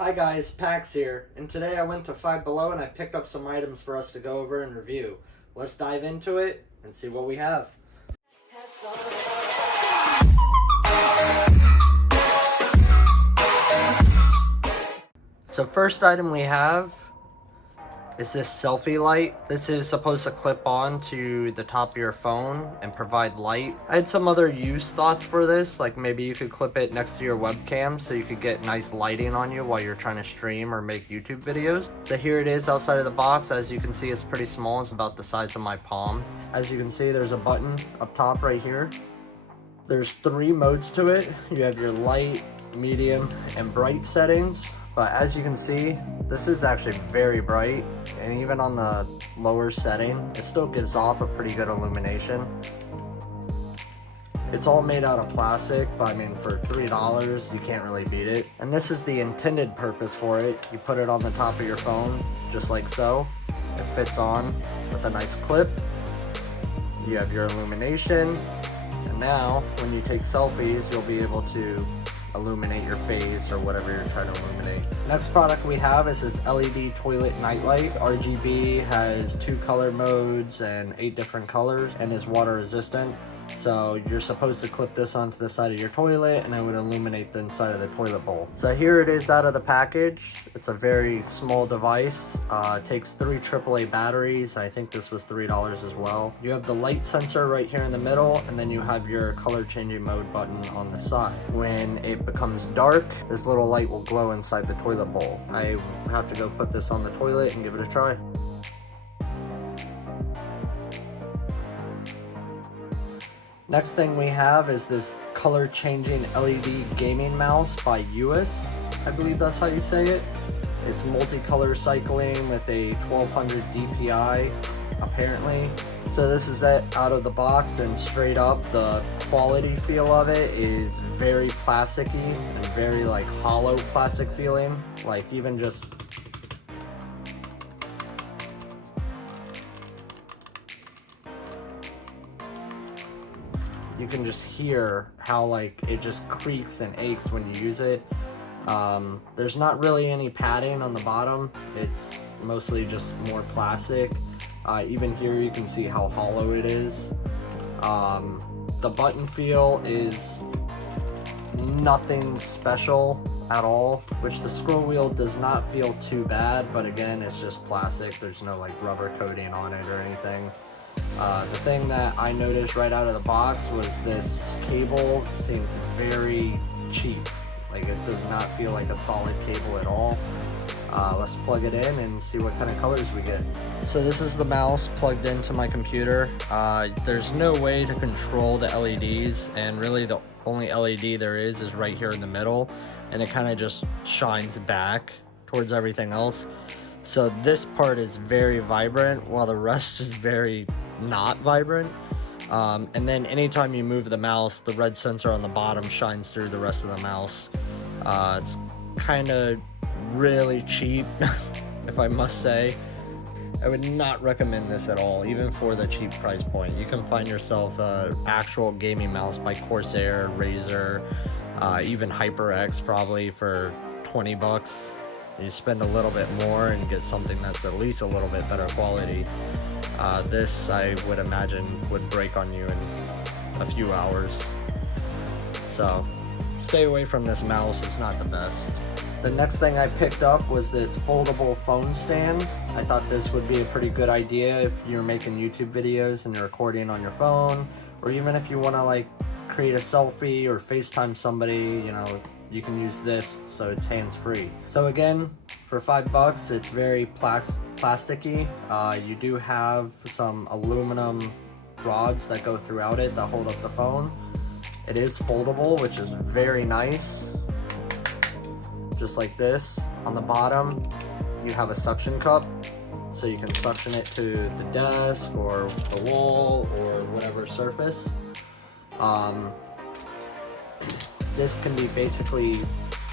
Hi guys, Pax here, and today I went to Five Below and I picked up some items for us to go over and review. Let's dive into it and see what we have. So first item we have is this Selfie Light. This is supposed to clip on to the top of your phone and provide light. I had some other use thoughts for this, like maybe you could clip it next to your webcam so you could get nice lighting on you while you're trying to stream or make YouTube videos. So here it is outside of the box. As you can see, it's pretty small. It's about the size of my palm. As you can see, there's a button up top right here. There's 3 modes to it. You have your light, medium, and bright settings. But as you can see, this is actually very bright, and even on the lower setting, it still gives off a pretty good illumination. It's all made out of plastic, but I mean, for $3, you can't really beat it. And this is the intended purpose for it. You put it on the top of your phone, just like so. It fits on with a nice clip. You have your illumination, and now when you take selfies, you'll be able to illuminate your face or whatever you're trying to illuminate. Next product we have is this LED toilet nightlight. RGB has 2 color modes and 8 different colors, and is water resistant. So you're supposed to clip this onto the side of your toilet and it would illuminate the inside of the toilet bowl. So here it is out of the package. It's a very small device. It takes 3 AAA batteries. I think this was $3 as well. You have the light sensor right here in the middle, and then you have your color changing mode button on the side. When it becomes dark, this little light will glow inside the toilet bowl. I have to go put this on the toilet and give it a try. Next thing we have is this color changing LED gaming mouse by US. I believe that's how you say it. It's multicolor cycling with a 1200 DPI, apparently. So this is it out of the box, and straight up, the quality feel of it is very plasticky and very like hollow plastic feeling. Like even just you can just hear how like it just creaks and aches when you use it. There's not really any padding on the bottom. It's mostly just more plastic. Even here you can see how hollow it is. The button feel is nothing special at all, which the scroll wheel does not feel too bad, but again, it's just plastic. There's no like rubber coating on it or anything. The thing that I noticed right out of the box was this cable seems very cheap. Like it does not feel like a solid cable at all. Let's plug it in and see what kind of colors we get. So this is the mouse plugged into my computer. There's no way to control the LEDs, and really the only LED there is right here in the middle, and it kind of just shines back towards everything else. So this part is very vibrant while the rest is very not vibrant. And then anytime you move the mouse, the red sensor on the bottom shines through the rest of the mouse. It's kind of really cheap, if I must say. I would not recommend this at all, even for the cheap price point. You can find yourself an actual gaming mouse by Corsair, Razer, even HyperX probably for 20 bucks. You spend a little bit more and get something that's at least a little bit better quality. This, I would imagine, would break on you in a few hours. So stay away from this mouse, it's not the best. The next thing I picked up was this foldable phone stand. I thought this would be a pretty good idea if you're making YouTube videos and you're recording on your phone, or even if you want to like create a selfie or FaceTime somebody, you know, you can use this so it's hands-free. So again, for $5, it's very plasticky. You do have some aluminum rods that go throughout it that hold up the phone. It is foldable, which is very nice. Just like this. On the bottom, you have a suction cup, so you can suction it to the desk or the wall or whatever surface. This can be basically,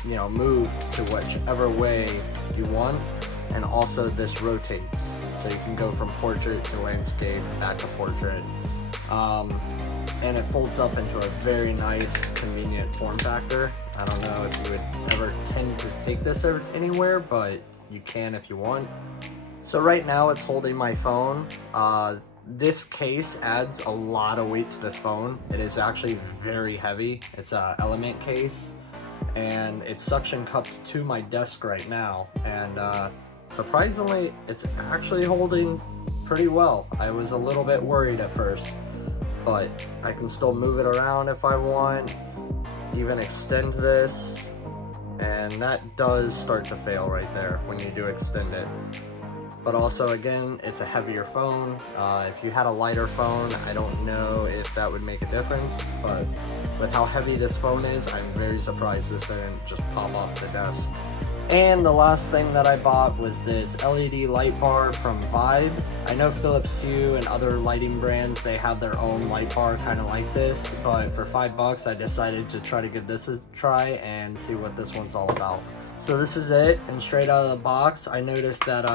you know, moved to whichever way you want, and also this rotates, so you can go from portrait to landscape back to portrait. and it folds up into a very nice, convenient form factor. I don't know if you would ever tend to take this anywhere, but you can if you want. So right now it's holding my phone. This case adds a lot of weight to this phone. It is actually very heavy. It's a Element case, and it's suction cupped to my desk right now. And surprisingly, it's actually holding pretty well. I was a little bit worried at first, but I can still move it around if I want, even extend this, and that does start to fail right there when you do extend it. But also, again, it's a heavier phone. If you had a lighter phone, I don't know if that would make a difference, but with how heavy this phone is, I'm very surprised this didn't just pop off the desk. And the last thing that I bought was this LED light bar from Vibe. I know Philips Hue and other lighting brands, they have their own light bar kind of like this, but for $5 I decided to try to give this a try and see what this one's all about. So this is it, and straight out of the box, I noticed that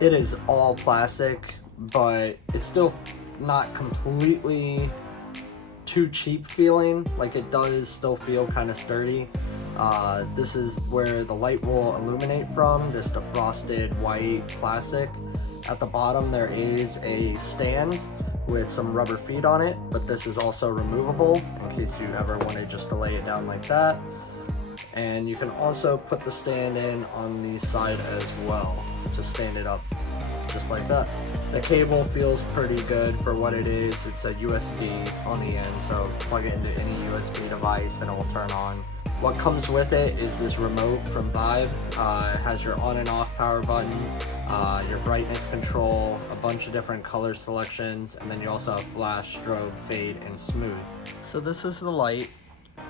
it is all plastic, but it's still not completely too cheap feeling. Like, it does still feel kind of sturdy. This is where the light will illuminate from, this defrosted white plastic. At the bottom there is a stand with some rubber feet on it, but this is also removable in case you ever wanted just to lay it down like that. And you can also put the stand in on the side as well to stand it up just like that. The cable feels pretty good for what it is. It's a USB on the end, so plug it into any USB device and it will turn on. What comes with it is this remote from Vibe. It has your on and off power button, your brightness control, a bunch of different color selections, and then you also have flash, strobe, fade, and smooth. So this is the light.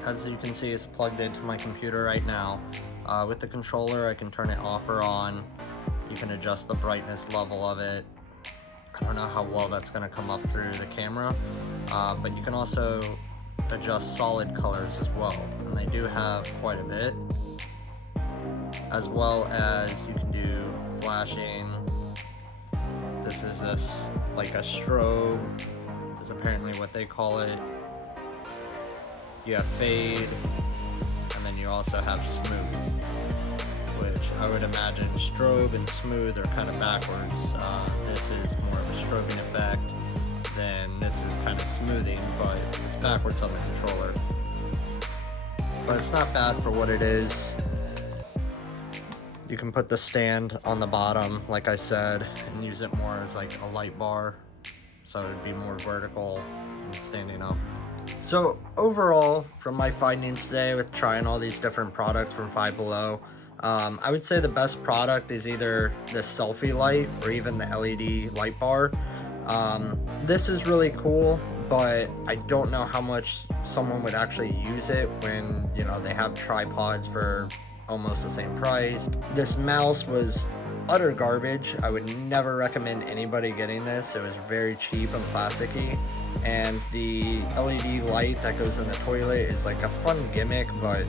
As you can see, it's plugged into my computer right now. With the controller, I can turn it off or on. You can adjust the brightness level of it. I don't know how well that's going to come up through the camera, but you can also adjust solid colors as well, and they do have quite a bit, as well as you can do flashing. This is like a strobe, is apparently what they call it. You have fade, and then you also have smooth, which I would imagine strobe and smooth are kind of backwards. This is more of a strobing effect, then this is kind of smoothing, but it's backwards on the controller. But it's not bad for what it is. You can put the stand on the bottom, like I said, and use it more as like a light bar, so it would be more vertical and standing up. So overall, from my findings today with trying all these different products from Five Bellow, I would say the best product is either the Selfie Light or even the LED light bar. This is really cool, but I don't know how much someone would actually use it when, you know, they have tripods for almost the same price. This mouse was utter garbage. I would never recommend anybody getting this. It was very cheap and plasticky, and the LED light that goes in the toilet is like a fun gimmick, but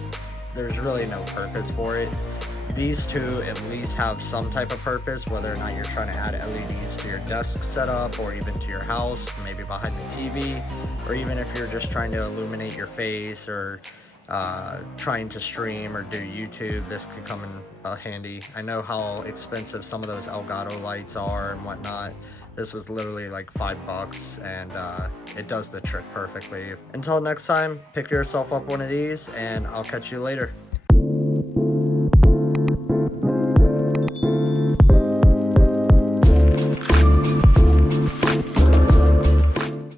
there's really no purpose for it. These two at least have some type of purpose, whether or not you're trying to add LEDs to your desk setup or even to your house, maybe behind the TV, or even if you're just trying to illuminate your face or trying to stream or do YouTube, this could come in handy. I know how expensive some of those Elgato lights are and whatnot. This was literally like $5, and it does the trick perfectly. Until next time, pick yourself up one of these, and I'll catch you later.